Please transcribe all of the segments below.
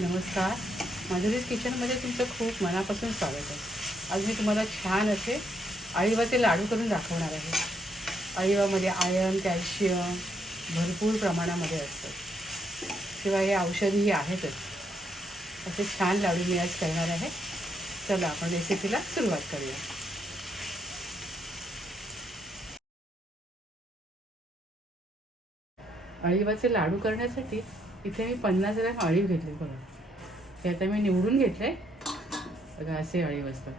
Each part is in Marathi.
नमस्कार, माधुरीज किचनमध्ये तुमचं खूप मनापासून स्वागत आहे. आज मी तुम्हाला छान असे अळीवाचे लाडू करून दाखवणार आहे. अळीवामध्ये आयर्न, कॅल्शियम भरपूर प्रमाणामध्ये असतं. शिवाय हे औषधीही आहेतच. असे छान लाडू मी आज करणार आहे. चला आपण रेसिपीला सुरुवात करूया. अळीवाचे लाडू करण्यासाठी इथे मी 50 ग्रॅम अळीव घेतले. बघा, हे आता मी निवडून घेतले. बघा असे अळीव असतात.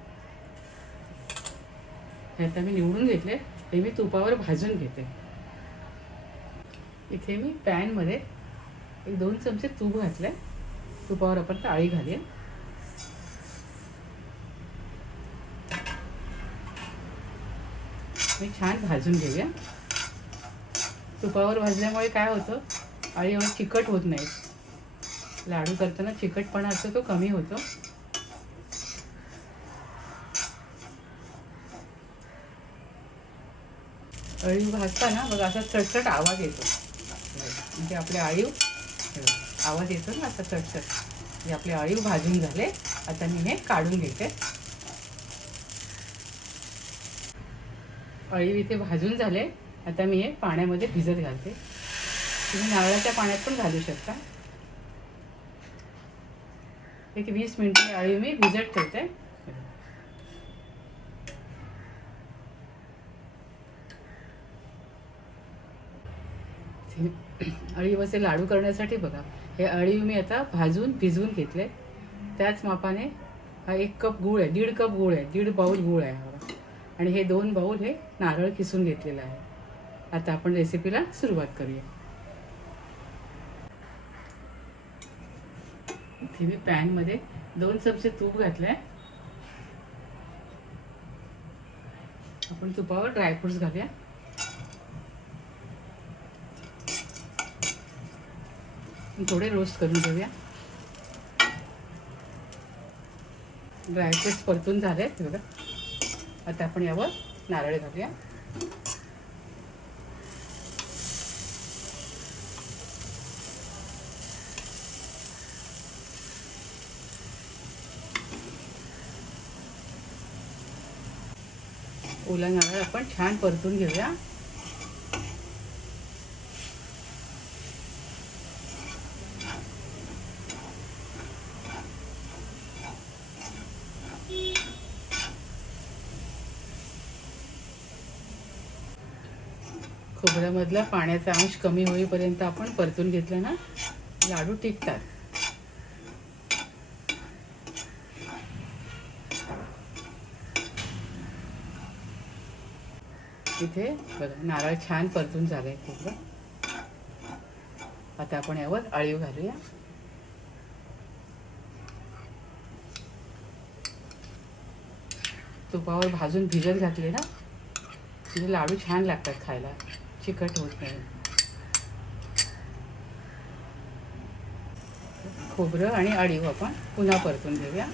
हे आता मी निवडून घेतले. हे मी तुपावर भाजून घेते. इथे मी पॅनमध्ये 1-2 चमचे तूप घातले. तुपावर आपण अळी घालूया. मी छान भाजून घेऊया. तुपावर भाजल्यामुळे काय होतं, अळीवर चिकट होत नाही. लाडू करताना चिकटपणा असतो तो कमी होतो. अळीव भाजताना बघा असा चटचट आवाज येतो. म्हणजे आपले अळीव आवाज येतो ना असा चटचट. म्हणजे आपले अळीव भाजून झाले. आता मी हे काढून घेते. अळीव इथे भाजून झाले. आता मी हे पाण्यामध्ये भिजत घालते. तुम्ही नारळाच्या पाण्यात पण घालू शकता. एक 20 मिनिटे अळीव मी भिजत ठेवते. अळीवाचे लाडू करण्यासाठी बघा, हे अळीव मी आता भाजून भिजवून घेतले. त्याच मापाने हा 1 कप गूळ आहे, 1.5 कप गूळ आहे, 1.5 बाऊल गूळ आहे आणि हे 2 बाऊल हे नारळ किसून घेतलेलं आहे. आता आपण रेसिपीला सुरुवात करूया. इथे मी पॅनमध्ये 2 चमचे तूप घातले. आपण तुपावर ड्रायफ्रुट्स घालूया. थोडे रोस्ट करून घेऊया. ड्रायफ्रुट्स परतून झाले बघा. आता आपण यावर नारळ घालूया. ओला नारळ आपण छान परतून घेऊया. खोबऱ्यामधला पाण्याचा अंश कमी होईपर्यंत आपण परतून घेतलं ना, लाडू टिकतात. इथे बघा नारळ छान परतून झालंय खोबरं. आता आपण यावर अळीव घालूया. तुपावर भाजून भिजत घातले ना, म्हणजे लाडू छान लागतात खायला, चिकट होत नाही. खोबरं आणि अळीव आपण पुन्हा परतून घेऊया.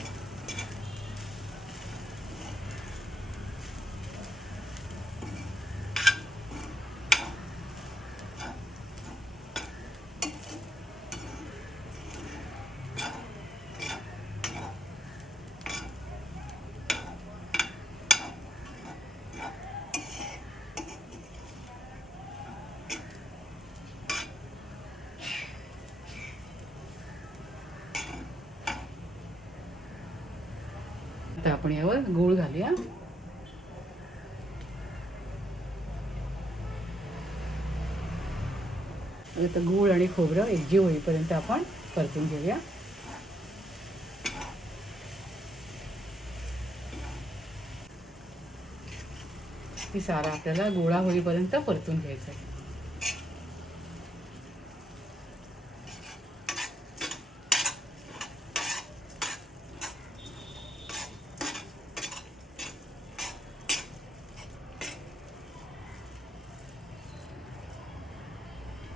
आता आपण यावर गूळ घालूया. आता गूळ आणि खोबरं एकजीव होईपर्यंत आपण परतून घेऊया. ती सारा आपल्याला गोळा होईपर्यंत परतून घ्यायचा आहे.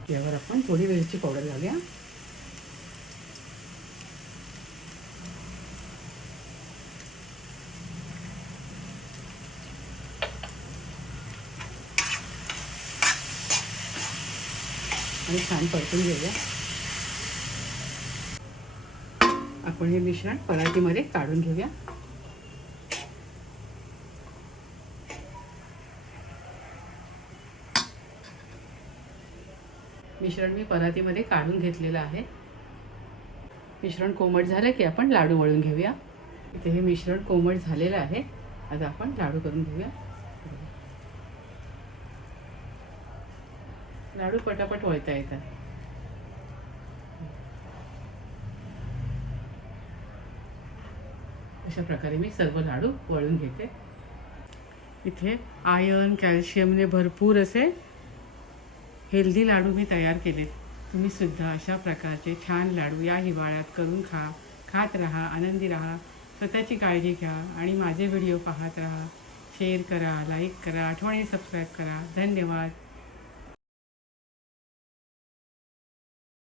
यावर आपण थोडी वेलची पावडर घालूया. आणि छान परतून घेऊया. आपण हे मिश्रण परातीमध्ये काढून घेऊया. मिश्रण मी परातीमध्ये काढून घेतलेलं आहे. मिश्रण कोमट झालं की आपण लाडू वळून घेऊया. इथे हे मिश्रण कोमट झालेलं आहे. आता आपण लाडू करून घेऊया. लाडू पटापट वळता येतात. अशा प्रकारे मी सर्व लाडू वळून घेते. इथे आयर्न कॅल्शियमने भरपूर असे हेल्दी लाडू मी तयार केलेत. तुम्ही सुद्धा अशा प्रकारचे छान लाडू या हिवाळ्यात करून खात राहा, आनंदी राहा, स्वतःची काळजी घ्या आणि माझे व्हिडिओ पाहत राहा. शेअर करा, लाईक करा, आठवणी सबस्क्राईब करा. धन्यवाद.